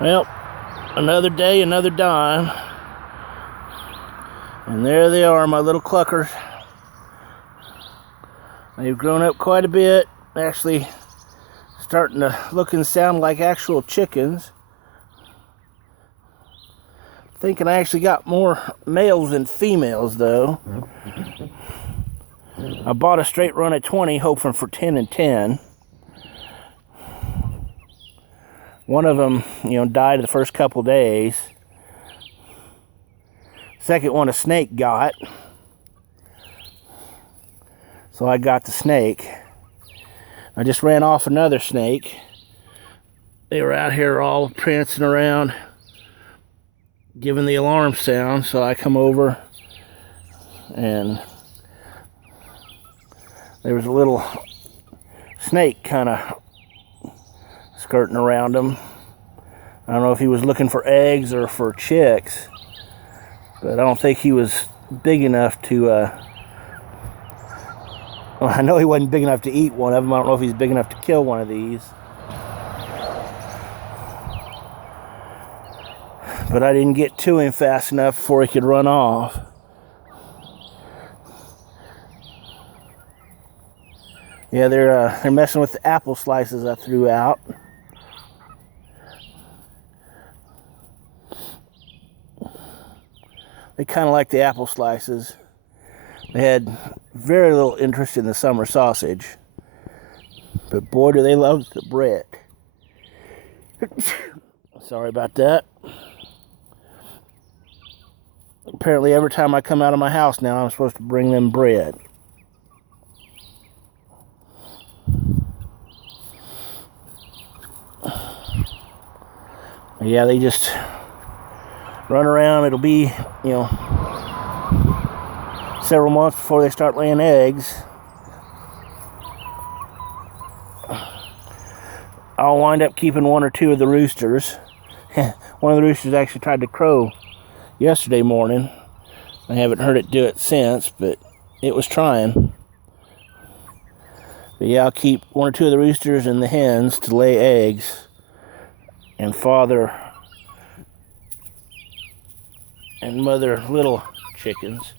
Well, another day, another dime. And there they are, my little cluckers. They've grown up quite a bit. Actually starting to look and sound like actual chickens. Thinking I actually got more males than females, though. I bought a straight run at 20, hoping for 10 and 10. One of them, died the first couple days. Second one, a snake got. So I got the snake. I just ran off another snake. They were out here all prancing around, giving the alarm sound. So I come over, and there was a little snake kind of skirting around him. I don't know if he was looking for eggs or for chicks, but I don't think he was big enough to, well, I know he wasn't big enough to eat one of them. I don't know if he's big enough to kill one of these. But I didn't get to him fast enough before he could run off. Yeah, they're messing with the apple slices I threw out. They kind of like the apple slices. They had very little interest in the summer sausage. But boy, do they love the bread. Sorry about that. Apparently every time I come out of my house now, I'm supposed to bring them bread. Yeah, they just run around. It'll be, several months before they start laying eggs. I'll wind up keeping one or two of the roosters. One of the roosters actually tried to crow yesterday morning. I haven't heard it do it since, but it was trying. But yeah, I'll keep one or two of the roosters and the hens to lay eggs and father and mother little chickens.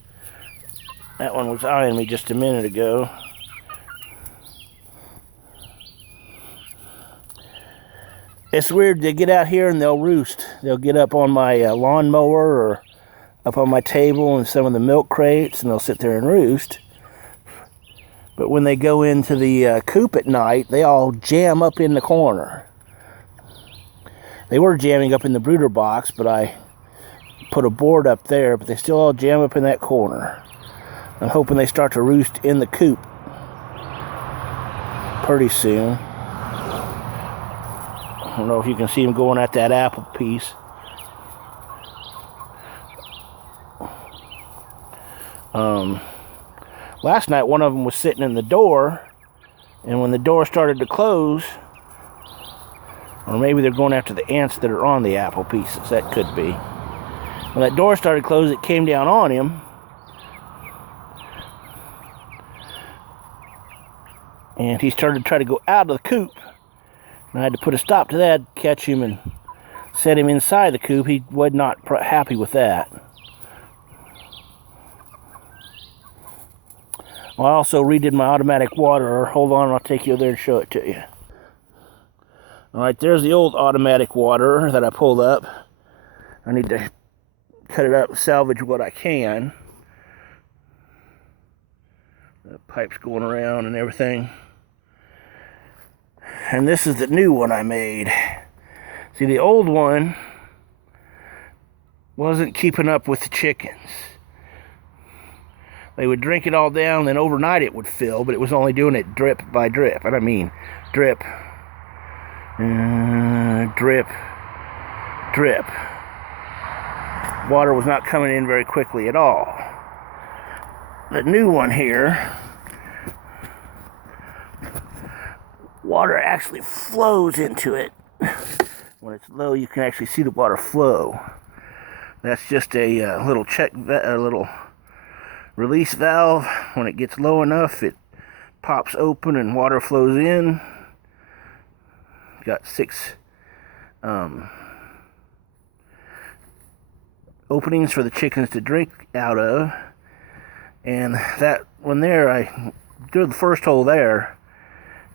That one was eyeing me just a minute ago. It's weird, they get out here and they'll roost. They'll get up on my lawnmower or up on my table and some of the milk crates, and they'll sit there and roost. But when they go into the coop at night, they all jam up in the corner. They were jamming up in the brooder box, but I put a board up there, but they still all jam up in that corner. I'm hoping they start to roost in the coop pretty soon. I don't know if you can see them going at that apple piece. Last night one of them was sitting in the door, and when the door started to close, or maybe they're going after the ants that are on the apple pieces, that could be. When that door started to close, it came down on him. And he started to try to go out of the coop. And I had to put a stop to that, catch him and set him inside the coop. He was not happy with that. I also redid my automatic waterer. Hold on, I'll take you there and show it to you. Alright, there's the old automatic waterer that I pulled up. I need to cut it up, salvage what I can. The pipe's going around and everything. And this is the new one I made. See, the old one wasn't keeping up with the chickens. They would drink it all down, then overnight it would fill, but it was only doing it drip by drip. And I mean, drip, drip, drip. Water was not coming in very quickly at all. The new one here, water actually flows into it. When it's low, you can actually see the water flow. That's just a little little release valve. When it gets low enough, it pops open and water flows in. Got 6 openings for the chickens to drink out of. And that one there, I drilled the first hole there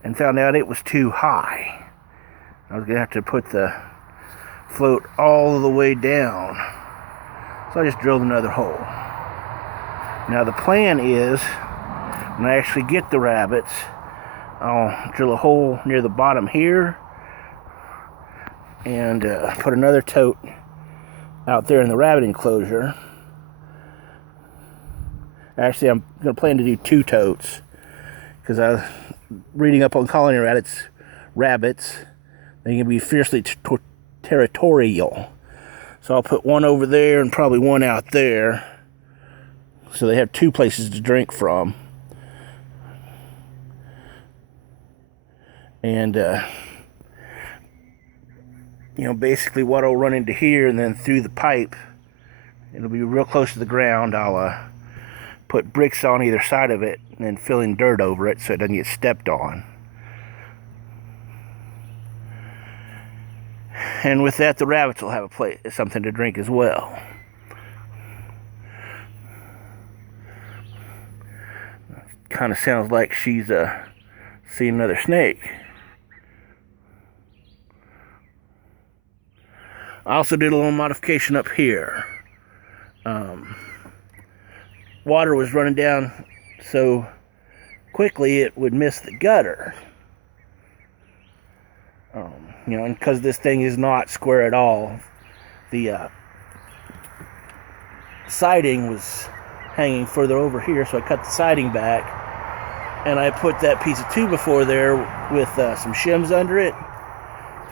and found out it was too high. I was gonna have to put the float all the way down. So I just drilled another hole. Now the plan is, when I actually get the rabbits, I'll drill a hole near the bottom here and put another tote out there in the rabbit enclosure. Actually, I'm going to plan to do 2 totes because I was reading up on colony rabbits. They can be fiercely territorial. So I'll put one over there and probably one out there, so they have 2 places to drink from. And basically what I'll run into here and then through the pipe, it'll be real close to the ground. I'll put bricks on either side of it and then fill in dirt over it so it doesn't get stepped on. And with that, the rabbits will have something to drink as well. Kind of sounds like she's seeing another snake. I also did a little modification up here. Water was running down so quickly it would miss the gutter. And because this thing is not square at all, the siding was hanging further over here, so I cut the siding back and I put that piece of 2x4 there with some shims under it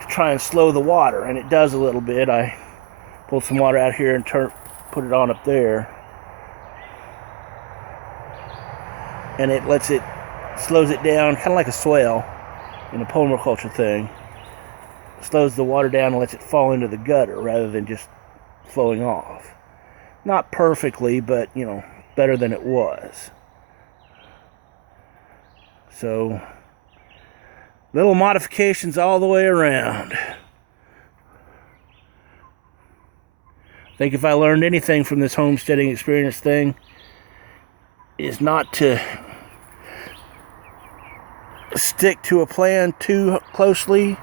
to try and slow the water, and it does a little bit. I pulled some water out here and put it on up there, and it slows it down, kind of like a swale in a permaculture thing. Slows the water down and lets it fall into the gutter rather than just flowing off. Not perfectly, but better than it was. So little modifications all the way around. I think if I learned anything from this homesteading experience thing, is not to stick to a plan too closely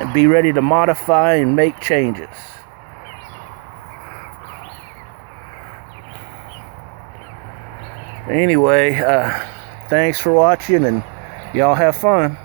and be ready to modify and make changes. Anyway, thanks for watching, and y'all have fun.